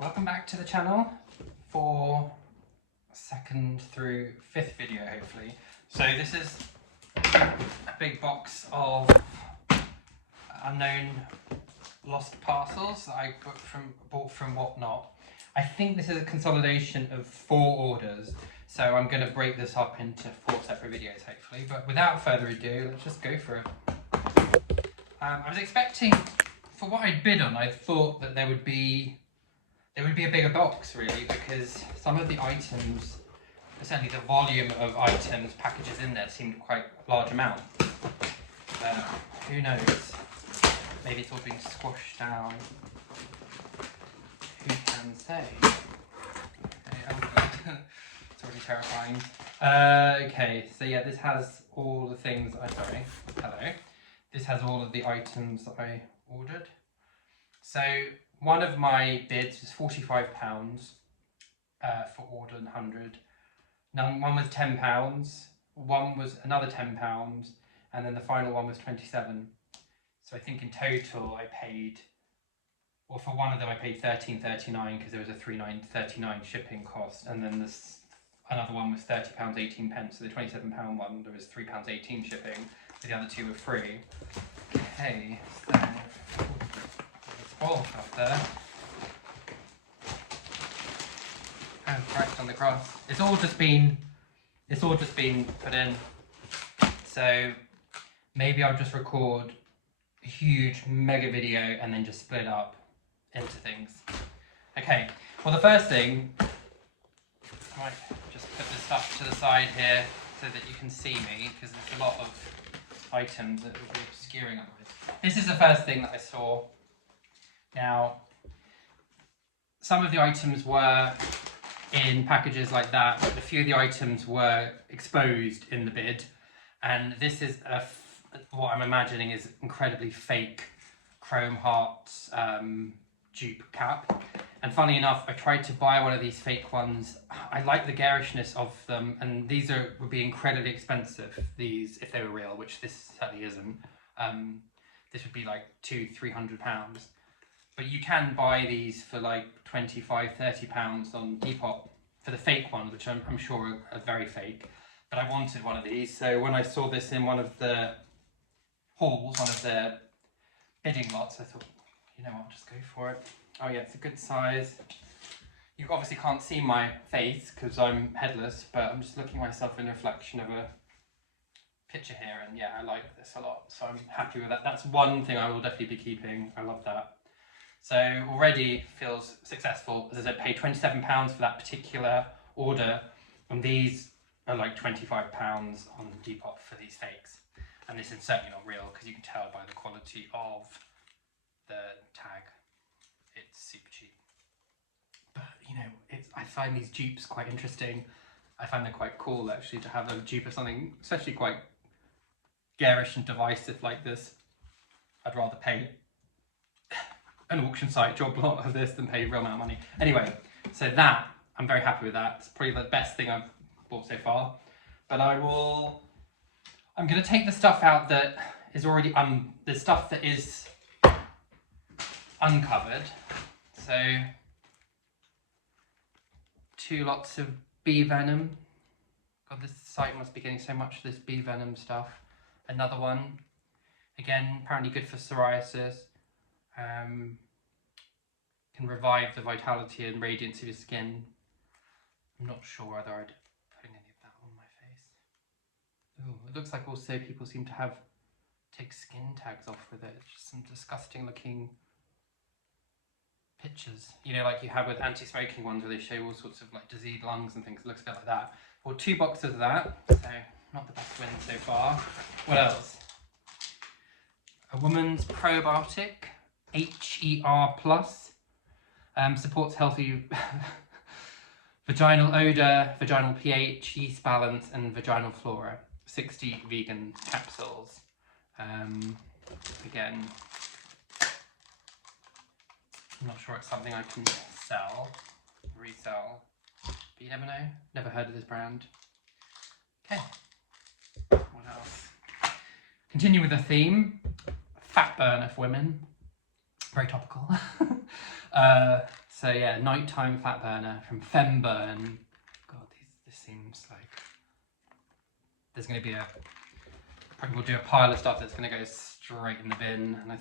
Welcome back to the channel for second through fifth video, hopefully. So this is a big box of unknown lost parcels that I bought from Whatnot. I think this is a consolidation of 4 orders, so I'm going to break this up into 4 separate videos, hopefully. But without further ado, let's just go for it. I was expecting, for what I'd bid on, I thought that there would be a bigger box, really, because some of the items, certainly the volume of items, packages in there seemed quite a large amount. Who knows? Maybe it's all being squashed down. Who can say? Okay, oh God. It's already terrifying. Okay, so yeah, this has all the things hello. This has all of the items that I ordered. So one of my bids was £45 for order 100. One was £10, one was another £10, and then the final one was 27. So I think in total I paid, well, for one of them I paid £13.39 because there was a £3.39 shipping cost, and then another one was £30.18. So the £27 one, there was £3.18 shipping. The other 2 were free. Okay, so all up there. And Christ on the cross. It's all just been put in. So maybe I'll just record a huge mega video and then just split up into things. Okay, well, the first thing, I might just put this stuff to the side here so that you can see me, because there's a lot of items that will be obscuring otherwise. This is the first thing that I saw. Now, some of the items were in packages like that, but a few of the items were exposed in the bid, and this is what I'm imagining is incredibly fake Chrome Hearts dupe cap. And funny enough, I tried to buy one of these fake ones. I like the garishness of them, and these would be incredibly expensive, these, if they were real, which this certainly isn't. This would be like £200–300. But you can buy these for like £25–30 on Depop for the fake ones, which I'm sure are very fake. But I wanted one of these, so when I saw this in one of the hauls, one of the bidding lots, I thought, you know what, I'll just go for it. Oh yeah, it's a good size. You obviously can't see my face because I'm headless, but I'm just looking at myself in reflection of a picture here, and yeah, I like this a lot, so I'm happy with that. That's one thing I will definitely be keeping. I love that. So already feels successful. As I said, paid £27 for that particular order, and these are like £25 on Depop for these fakes. And this is certainly not real because you can tell by the quality of the tag. It's super cheap. But you know, I find these dupes quite interesting. I find they're quite cool actually to have a dupe of something, especially quite garish and divisive like this. I'd rather pay an auction site job lot of this than pay a real amount of money. Anyway, so that, I'm very happy with that. It's probably the best thing I've bought so far. But I'm going to take the stuff out that is already, the stuff that is uncovered. So 2 lots of bee venom. God, this site must be getting so much of this bee venom stuff. Another one, again, apparently good for psoriasis. Can revive the vitality and radiance of your skin. I'm not sure whether I'd put any of that on my face. Ooh, it looks like also people seem to take skin tags off with it. Just some disgusting looking pictures. You know, like you have with anti-smoking ones where they show all sorts of like diseased lungs and things. It looks a bit like that. Well, 2 boxes of that, so not the best win so far. What else? A woman's probiotic, HER+, supports healthy vaginal odour, vaginal pH, yeast balance, and vaginal flora. 60 vegan capsules. Again, I'm not sure it's something I can resell, but you never know. Never heard of this brand. Okay, what else? Continue with the theme. Fat burner for women. Very topical. So yeah, nighttime fat burner from Femburn. God, this seems like there's going to be probably we'll do a pile of stuff that's going to go straight in the bin, and I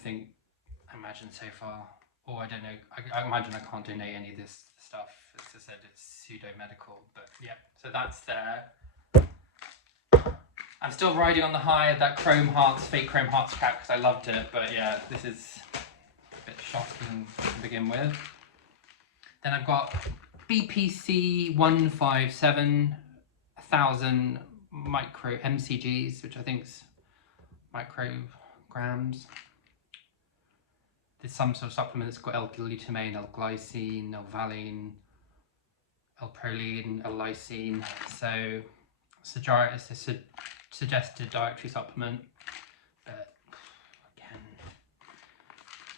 imagine so far, or I don't know, I imagine I can't donate any of this stuff. As I said, it's pseudo-medical, but yeah, so that's there. I'm still riding on the high of that fake Chrome Hearts cap because I loved it, but yeah, this is a bit shocking to begin with. Then I've got BPC 157 1000 micro MCGs, which I think is micrograms. There's some sort of supplement that's got L-glutamine, L-glycine, L-valine, L-proline, L-lysine. So it's a suggested dietary supplement, but again,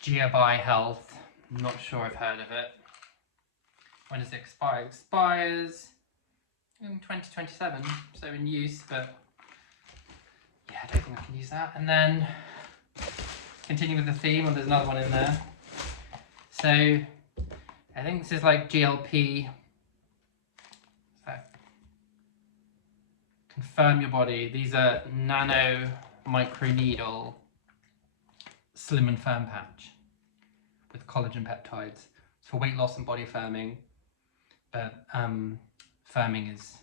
Geobuy Health, not sure I've heard of it. When does it expire? It expires in 2027, so in use, but yeah, I don't think I can use that. And then continue with the theme, and there's another one in there. So I think this is like GLP. Confirm your body. These are nano microneedle slim and firm patch with collagen peptides. It's for weight loss and body firming, but firming is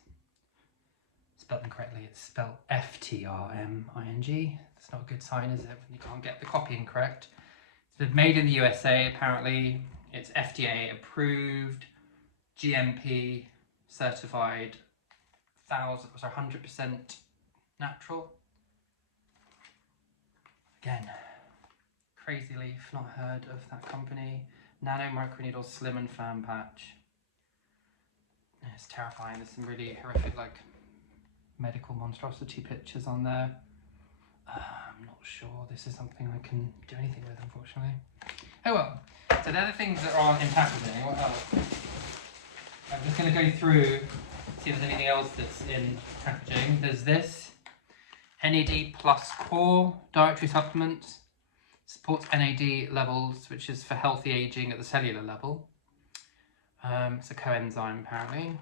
spelled incorrectly. It's spelled FTRMING. That's not a good sign, is it? When you can't get the copying correct. It's been made in the USA, apparently. It's FDA approved, GMP certified, 100% natural. Again, crazy leaf, not heard of that company. Nano microneedle slim and firm patch. It's terrifying. There's some really horrific, like, medical monstrosity pictures on there. I'm not sure this is something I can do anything with, unfortunately. Oh well. So they're the things that are in packaging. What else? I'm just going to go through, see if there's anything else that's in packaging. There's this NAD plus core dietary supplement. Supports NAD levels, which is for healthy aging at the cellular level. It's a coenzyme, apparently.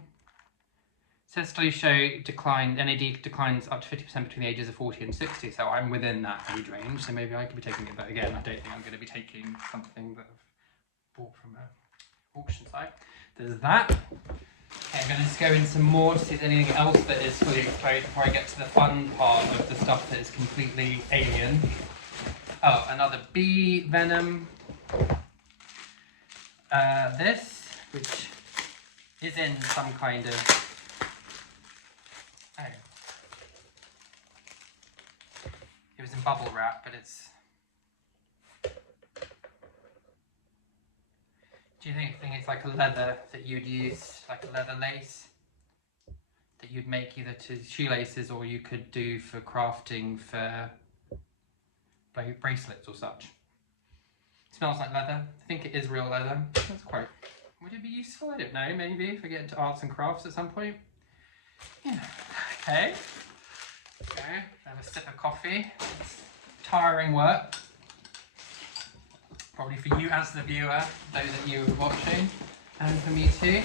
Says studies show NAD declines up to 50% between the ages of 40 and 60, so I'm within that age range, so maybe I could be taking it, but again, I don't think I'm going to be taking something that I've bought from an auction site. There's that. Okay, I'm going to just go in some more to see if there's anything else that is fully exposed before I get to the fun part of the stuff that is completely alien. Oh, another bee venom. This, which is in some kind of... Oh. It was in bubble wrap, but it's... Do you think it's like a leather that you'd use, like a leather lace? That you'd make either to shoelaces or you could do for crafting for bracelets or such. It smells like leather. I think it is real leather. That's quite... Would it be useful? I don't know, maybe if I get into arts and crafts at some point. Yeah. Okay. Have a sip of coffee. It's tiring work. Probably for you as the viewer, those of you watching, and for me too.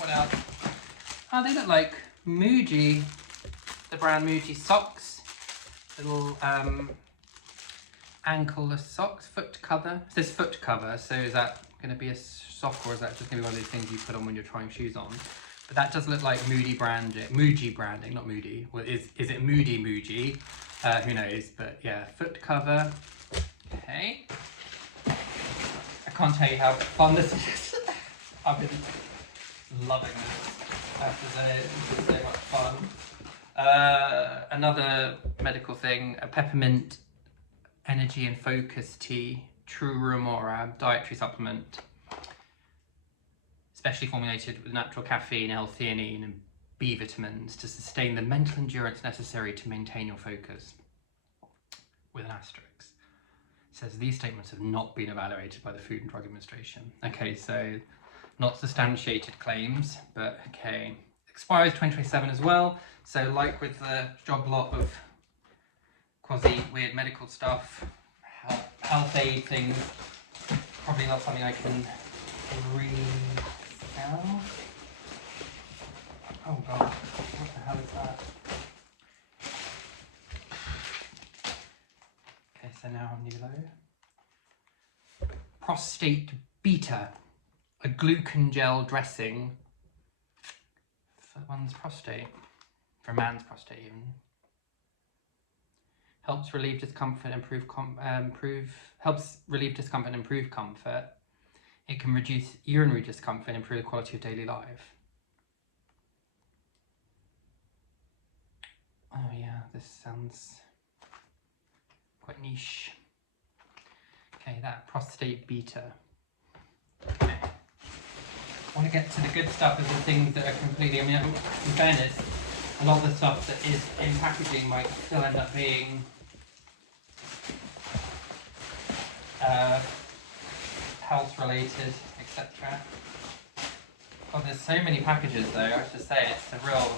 What else? Oh, they look like Muji, the brand Muji socks. Little ankleless socks, foot cover. It says foot cover, so is that going to be a sock or is that just going to be one of those things you put on when you're trying shoes on? But that does look like Muji branding, not Moody. Well, is it Muji? Who knows? But yeah, foot cover. Okay. I can't tell you how fun this is. I've been loving this. I have to say, it's so much fun. Another medical thing, a peppermint energy and focus tea, True Remora dietary supplement. Specially formulated with natural caffeine, L-theanine and B vitamins to sustain the mental endurance necessary to maintain your focus. With an asterisk. It says these statements have not been evaluated by the Food and Drug Administration. Okay, so not substantiated claims, but okay. Expires 2027 as well. So like with the job lot of quasi weird medical stuff, health aid things, probably not something I can resell. Oh god, what the hell is that? Okay, so now Nulo. Prostate Beta, a glucan gel dressing for one's prostate, for a man's prostate even. Helps relieve discomfort, helps relieve discomfort and improve comfort. It can reduce urinary discomfort and improve the quality of daily life. Oh yeah, this sounds quite niche. Okay, that Prostate Beta. Okay. I want to get to the good stuff of the things that are completely, I mean, in fairness, a lot of the stuff that is in packaging might still end up being health related, etc. Oh, there's so many packages though, I have to say, it's a real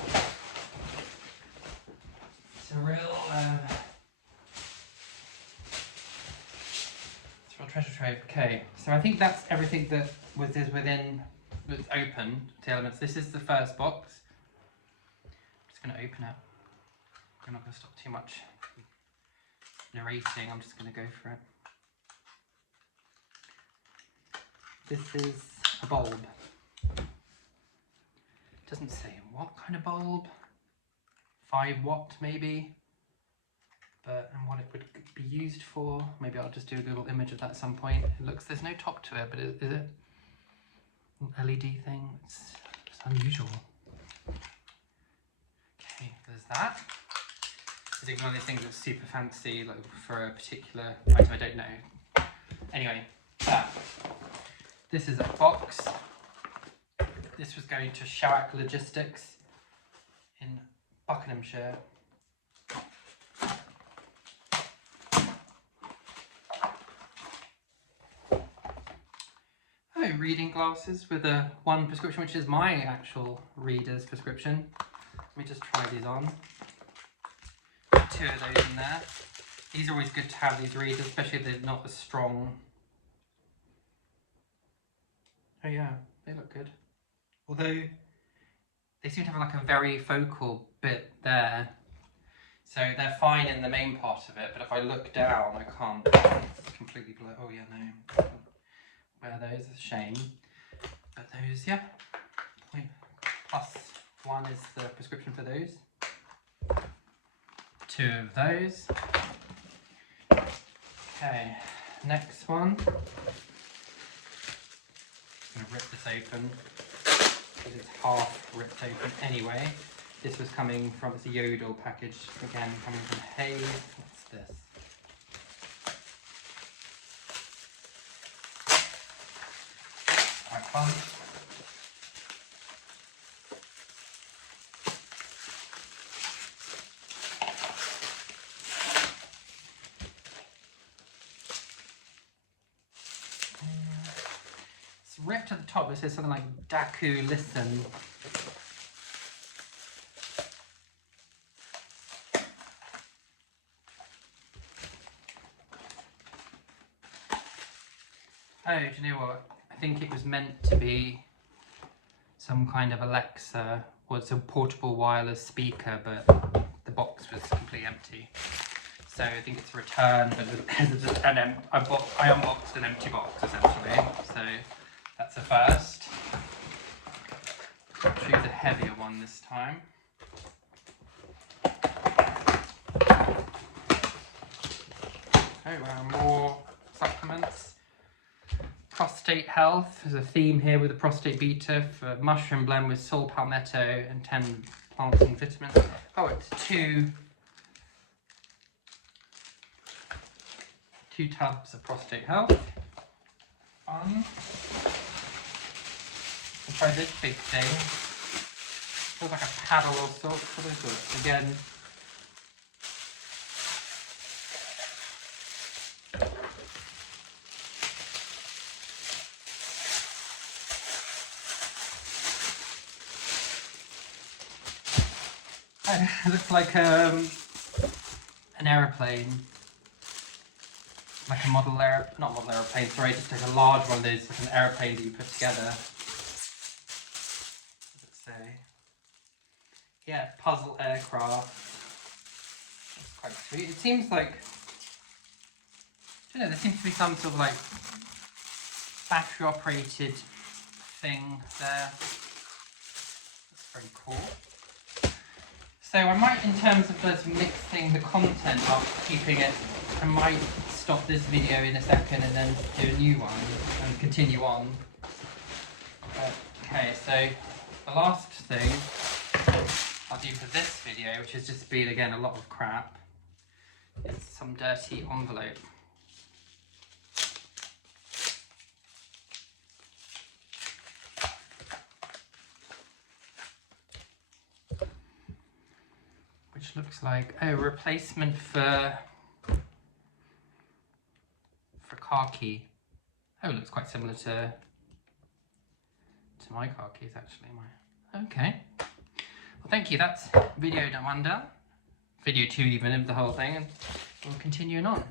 treasure trove. Okay, so I think that's everything that that's open to elements. This is the first box. I'm just going to open it. I'm not going to stop too much narrating, I'm just going to go for it. This is a bulb. It doesn't say what kind of bulb. 5 watt maybe. But and what it would be used for. Maybe I'll just do a Google image of that at some point. It looks, there's no top to it, but is it an LED thing? It's unusual. Okay, there's that. I think one of these things that's super fancy, like for a particular item I don't know. Anyway, that. This is a box. This was going to Shawak Logistics in Buckinghamshire. Oh, reading glasses with one prescription, which is my actual reader's prescription. Let me just try these on. 2 of those in there. These are always good to have, these readers, especially if they're not as strong. Oh yeah, they look good. Although they seem to have like a very focal bit there. So they're fine in the main part of it, but if I look down, I can't completely blur. Oh yeah, no. Wear those, it's a shame. But those, yeah. +1 is the prescription for those. 2 of those. Okay, next one. I'm going to rip this open because it's half ripped open anyway. This was coming from, it's a Yodel package, again coming from Hayes. What's this? Quite fun. It's ripped at the top, it says something like Daku Listen. Oh, do you know what? I think it was meant to be some kind of Alexa or it's a portable wireless speaker, but the box was completely empty. So I think it's a return, but I unboxed an empty box essentially. So that's a first. I'll choose a heavier one this time. Okay, more supplements. Prostate health. There's a theme here with the Prostate Beta for mushroom blend with saw palmetto and 10 plants and vitamins. Oh, it's two tubs of prostate health. Fun. I'll try this big thing. Feels like a paddle or sort. What is it? Again. It looks like an aeroplane. like a not model aeroplane, sorry, just like a large one of those, like an aeroplane that you put together. What does it say? Yeah, puzzle aircraft. That's quite sweet. It seems like, I don't know, there seems to be some sort of like battery operated thing there. That's very cool. So I might, in terms of just mixing the content up, keeping it, I might stop this video in a second and then do a new one and continue on. Okay, so the last thing I'll do for this video, which has just been again a lot of crap, is some dirty envelope. Which looks like a replacement for car key. Oh, it looks quite similar to my car keys actually. Okay. Well, thank you. That's video one done. Video 2 even of the whole thing, and we'll continue on.